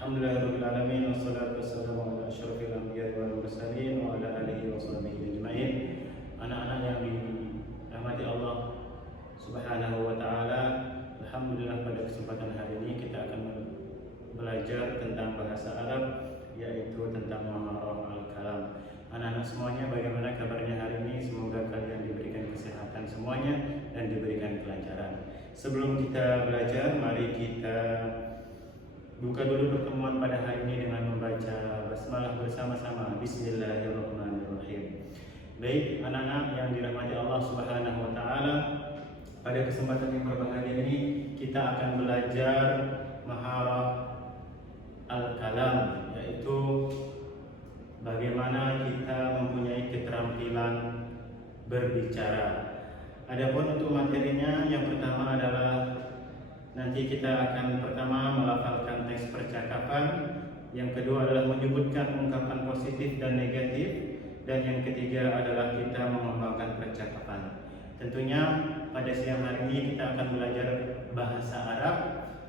Alhamdulillahirabbil alamin wassalatu wassalamu ala asyrofil anbiya'i wal mursalin wa ala alihi wa sahbihi ajmain. Anak-anak yang dirahmati Allah Subhanahu wa taala, alhamdulillah pada kesempatan hari ini kita akan belajar tentang bahasa Arab, yaitu tentang maharah al-kalam. Anak-anak semuanya, bagaimana kabarnya hari ini? Semoga kalian diberikan kesehatan semuanya dan diberikan kelancaran. Sebelum kita belajar, mari kita buka dulu pertemuan pada hari ini dengan membaca basmalah bersama-sama. Bismillahirrahmanirrahim. Baik, anak-anak yang dirahmati Allah Subhanahu wa taala, pada kesempatan yang berbahagia ini kita akan belajar maharah al-kalam, yaitu bagaimana kita mempunyai keterampilan berbicara. Adapun untuk materinya, yang pertama adalah nanti kita akan pertama melafalkan teks percakapan, yang kedua adalah menyebutkan ungkapan positif dan negatif, dan yang ketiga adalah kita mengembangkan percakapan. Tentunya pada siang hari ini kita akan belajar bahasa Arab,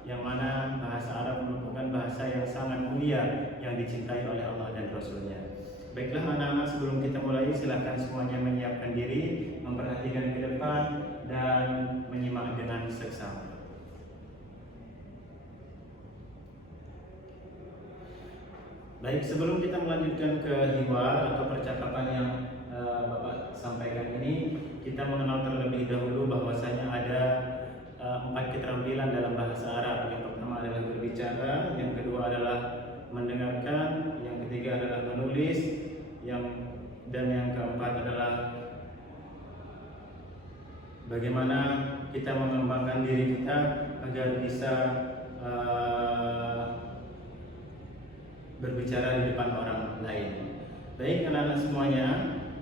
yang mana bahasa Arab merupakan bahasa yang sangat mulia yang dicintai oleh Allah dan Rasul-Nya. Baiklah anak-anak, sebelum kita mulai silakan semuanya menyiapkan diri, memperhatikan ke depan dan menyimak dengan seksama. Baik, sebelum kita melanjutkan ke hiwar atau percakapan yang Bapak sampaikan ini, kita mengenal terlebih dahulu bahwasanya ada 4 keterampilan dalam bahasa Arab. Yang pertama adalah berbicara, yang kedua adalah mendengarkan, yang ketiga adalah menulis, dan yang keempat adalah bagaimana kita mengembangkan diri kita agar bisa berbicara di depan orang lain. Baik anak-anak semuanya,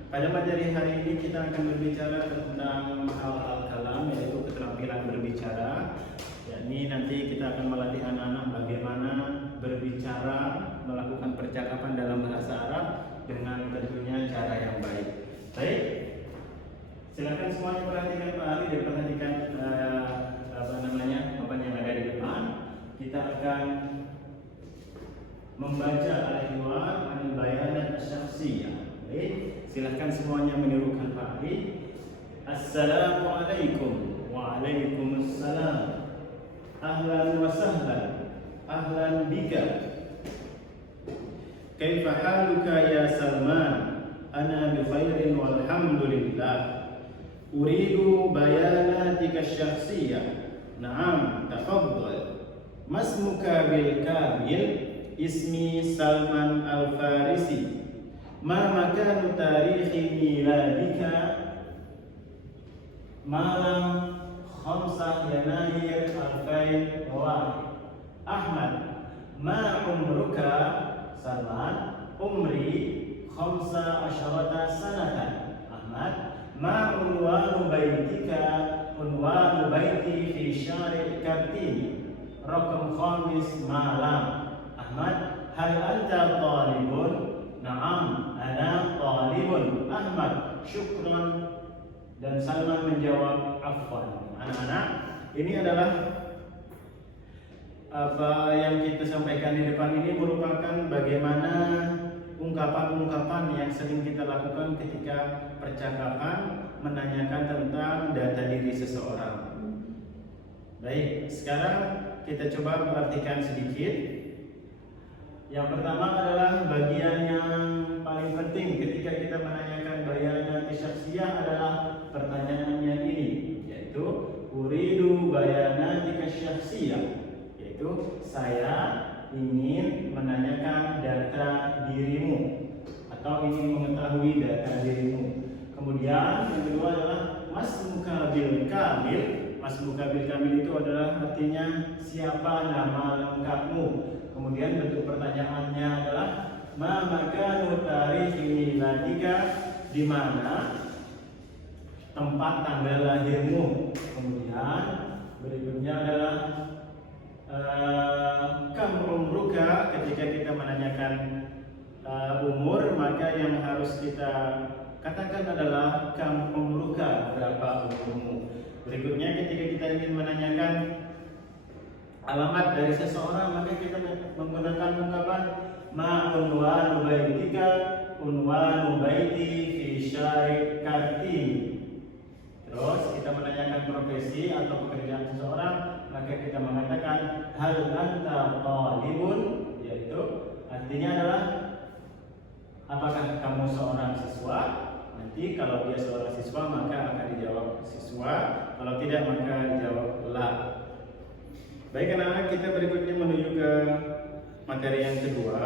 pada materi hari ini kita akan berbicara tentang hal-hal kalam, yaitu keterampilan berbicara. Yakni nanti kita akan melatih anak-anak bagaimana berbicara, melakukan percakapan dalam bahasa Arab dengan tentunya cara yang baik. Baik, silakan semuanya perhatikan Pak Ali dan perhatikan papan yang ada di depan. Kita akan membaca al-hiwar anil bayanat asy-syakhsiyah. Baik, silakan semuanya menirukan Pak Ali. Assalamualaikum. Waalaikumsalam. Ahlan wa sahlan. Ahlan bika. Kaifa haluka ya Salman? Ana bi khairin walhamdulillah. Uridu bayanatika asy-syakhsiyah. Na'am, tafaddal. Masmuka bil kamil? Ismi Salman Al-Farisi. Ma makanu tarikhi miladika? Malam 5 Yanair 2001. Ahmad. Ma umruka? Salman. Umri 15 sanatan. Ahmad. Ma unwanu baitika? Unwanu baiti fi syari' Kartini. Rakam 5 malam. Ahmad. Hal anta talibun? Na'am, ana talibun. Ahmad. Syukran. Dan Salman menjawab afwan. Anak-anak, ini adalah apa yang kita sampaikan di depan ini merupakan bagaimana ungkapan-ungkapan yang sering kita lakukan ketika percakapan menanyakan tentang data diri seseorang. Baik, sekarang kita coba perhatikan sedikit. Yang pertama adalah bagian yang paling penting ketika kita menanyakan bayanat syakhsiyah adalah pertanyaannya ini, yaitu uridu bayanatika syakhsiyah, yaitu saya ingin menanyakan data dirimu atau ingin mengetahui data dirimu. Kemudian yang kedua adalah masmuka bil kamil. Masmuka bil kamil itu adalah artinya siapa nama lengkapmu. Kemudian bentuk pertanyaannya adalah ma makanu tarikhi miladika, di mana tempat tanggal lahirmu. Kemudian berikutnya adalah kam umruka. Ketika kita menanyakan umur, maka yang harus kita katakan adalah kam umruka, berapa umurmu. Berikutnya ketika kita ingin menanyakan alamat dari seseorang, maka kita menggunakan ungkapan ma unwanu baitika unwanu baiti fi syarikati. Terus kita menanyakan profesi atau pekerjaan seseorang, maka kita mengatakan hal anta talibun, yaitu artinya adalah apakah kamu seorang siswa? Nanti kalau dia seorang siswa maka akan dijawab siswa, kalau tidak maka dijawab la. Baik anak-anak, kita berikutnya menuju ke materi yang kedua.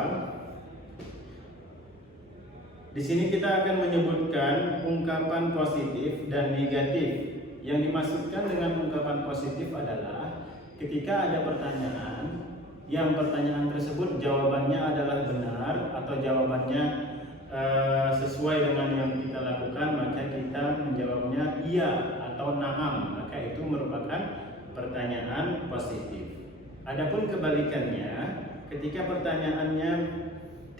Di sini kita akan menyebutkan ungkapan positif dan negatif. Yang dimaksudkan dengan ungkapan positif adalah ketika ada pertanyaan, yang pertanyaan tersebut jawabannya adalah benar atau jawabannya sesuai dengan yang kita lakukan, maka kita menjawabnya iya atau na'am, maka itu merupakan pertanyaan positif. Adapun kebalikannya, ketika pertanyaannya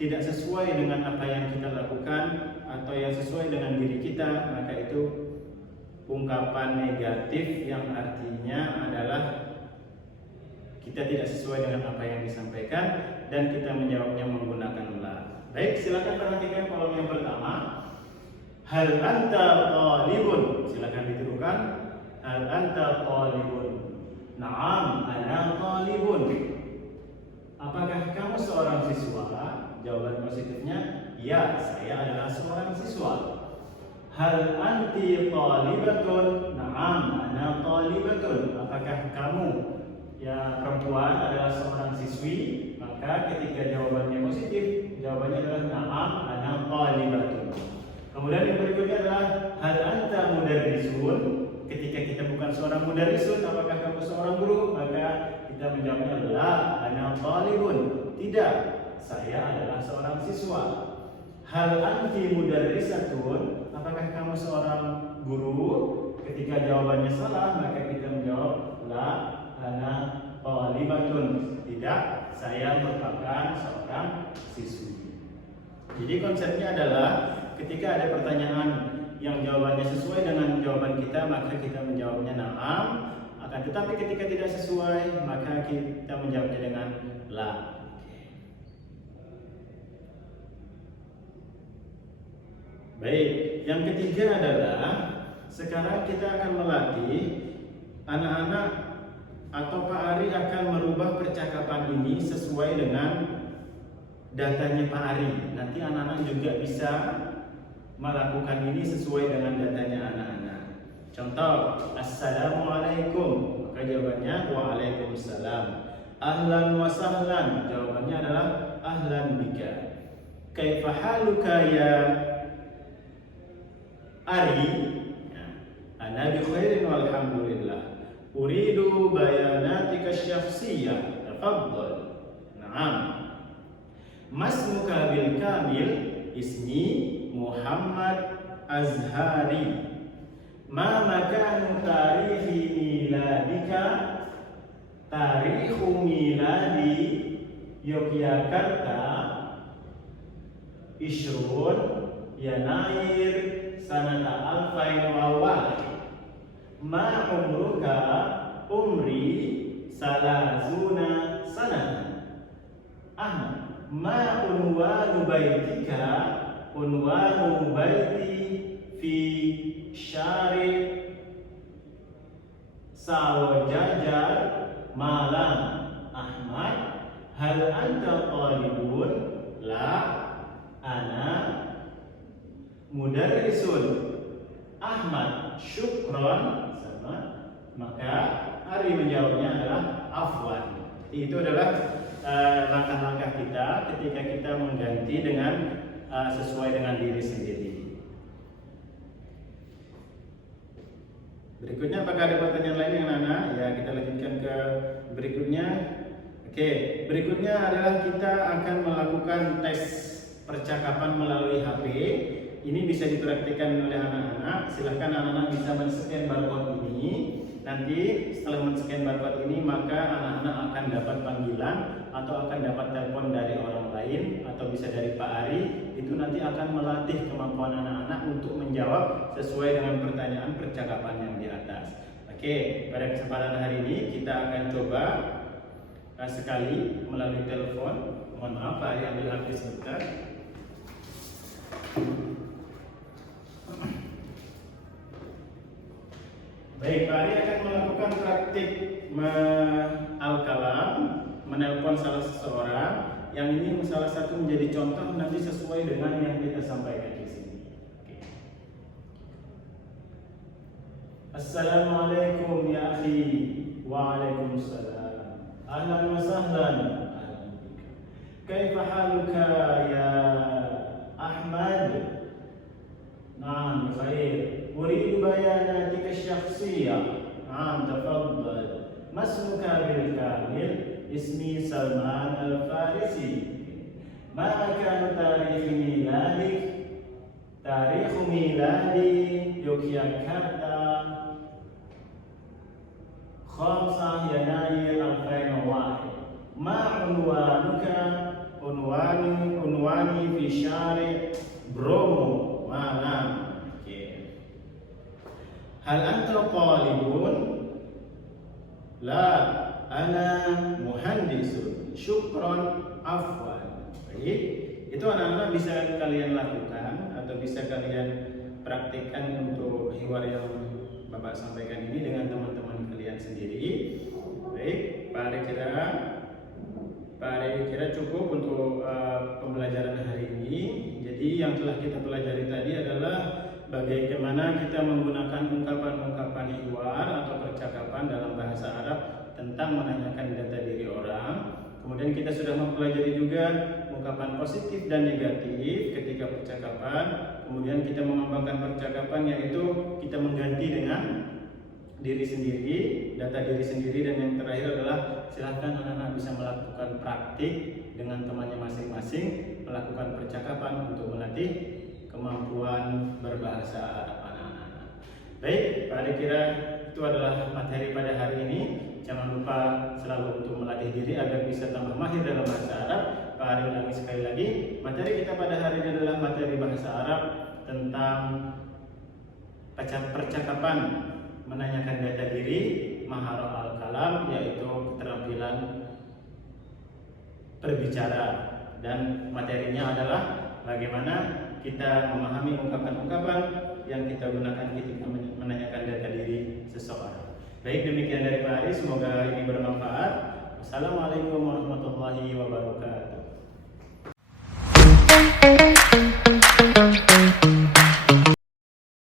tidak sesuai dengan apa yang kita lakukan atau yang sesuai dengan diri kita, maka itu ungkapan negatif yang artinya adalah kita tidak sesuai dengan apa yang disampaikan dan kita menjawabnya menggunakan la. Baik, silakan perhatikan kolom yang pertama. Hal anta talibun, silakan ditirukan. Hal anta talibun. Na'am, ana talibun. Apakah kamu seorang siswa? Jawaban positifnya ya, saya adalah seorang siswa. Hal anti talibatun? Na'am, ana talibatun. Apakah kamu ya perempuan adalah seorang siswi? Maka ketika jawabannya positif, jawabannya adalah na'am, ana talibatun. Kemudian yang berikutnya adalah hal anta mudarrisun. Ketika kita bukan seorang mudarrisun, apakah kamu seorang guru? Maka kita menjawabnya la, ana talibun. Tidak, saya adalah seorang siswa. Hal anti mudarrisatun, apakah kamu seorang guru? Ketika jawabannya salah, maka kita menjawab la, ana talibatun. Tidak, saya merupakan seorang siswi. Jadi konsepnya adalah ketika ada pertanyaan yang jawabannya sesuai dengan jawaban kita, maka kita menjawabnya na'am. Akan tetapi ketika tidak sesuai, maka kita menjawabnya dengan la. Baik, yang ketiga adalah sekarang kita akan melatih anak-anak atau Pak Ari akan merubah percakapan ini sesuai dengan datanya Pak Ari. Nanti anak-anak juga bisa melakukan ini sesuai dengan datanya anak-anak. Contoh, assalamualaikum, maka jawabannya waalaikumsalam. Ahlan wa sahlan, jawabannya adalah ahlan bika. Kaifa haluka ya Ari? Ana bi khairin walhamdulillah. Uridu bayanatika syakhsiyah. Tafadhal. Naam. Masmuka bil kamil? Ismi Muhammad Azhari. Ma makanu tarihi miladika? Tarihu miladi Yogyakarta Ishrun Yanair sanata alfain wa wahid. Ma umruka? Umri salasuna sanatan. Ahmad, ma unwanu baitika? Unwanu baiti fi syari Sawajajar Malang. Ahmad, hal anta talibun? La, ana mudarrisun. Ahmad, syukron. Sama. Maka Ari menjawabnya adalah afwan. Itu adalah langkah-langkah kita ketika kita mengganti dengan sesuai dengan diri sendiri. Berikutnya, apakah ada pertanyaan lain yang anak-anak? Ya, kita lanjutkan ke berikutnya. Oke, berikutnya adalah kita akan melakukan tes percakapan melalui HP. Ini bisa dipraktikkan oleh anak-anak. Silahkan anak-anak bisa men-scan barcode ini. Nanti setelah men-scan barcode ini, maka anak-anak akan dapat panggilan atau akan dapat telepon dari orang lain atau bisa dari Pak Ari. Itu nanti akan melatih kemampuan anak-anak untuk menjawab sesuai dengan pertanyaan percakapan yang di atas. Oke, pada kesempatan hari ini kita akan coba sekali melalui telepon. Mohon maaf, Pak Ari ambil HP sebentar. Baik, Pak Ari akan melakukan praktik al-kalam, menelpon salah seseorang yang ini salah satu menjadi contoh nanti sesuai dengan yang kita sampaikan di sini. Oke. Assalamualaikum ya akhi. Waalaikumsalam. Ahlan wa sahlan. Kaifa haluka ya Ahmad? نعم بخير أريد بياناتك الشخصية نعم تفضل ما اسمك بالكامل اسمي سلمان الفارسي ما مكان تاريخ ميلادك تاريخ ميلادي يوكياكارتا 5 يناير 2001 ما عنوانك عنواني في شارع برومو Malam. Okay. Hal anta talibun? La, ana muhandisun. Syukran, afwan. Baik, itu anak-anak bisa kalian lakukan atau bisa kalian praktikkan untuk hiwar yang Bapak sampaikan ini dengan teman-teman kalian sendiri. Baik, Pak Ari kira cukup untuk pembelajaran hari ini. Jadi yang telah kita pelajari tadi adalah bagaimana kita menggunakan ungkapan-ungkapan hiwar atau percakapan dalam bahasa Arab tentang menanyakan data diri orang. Kemudian kita sudah mempelajari juga ungkapan positif dan negatif ketika percakapan. Kemudian kita mengembangkan percakapan, yaitu kita mengganti dengan diri sendiri, data diri sendiri. Dan yang terakhir adalah silahkan anak-anak bisa melakukan praktik dengan temannya masing-masing, melakukan percakapan untuk melatih kemampuan berbahasa Arab anak-anak. Baik, Pak Ari kira itu adalah materi pada hari ini. Jangan lupa selalu untuk melatih diri agar bisa tambah mahir dalam bahasa Arab. Pak Ari ulangi sekali lagi, materi kita pada hari ini adalah materi bahasa Arab tentang percakapan, menanyakan data diri, maharah al-kalam, yaitu keterampilan berbicara, dan materinya adalah bagaimana kita memahami ungkapan-ungkapan yang kita gunakan ketika menanyakan data diri seseorang. Baik, demikian dari Pak Ari, semoga ini bermanfaat. Wassalamualaikum warahmatullahi wabarakatuh.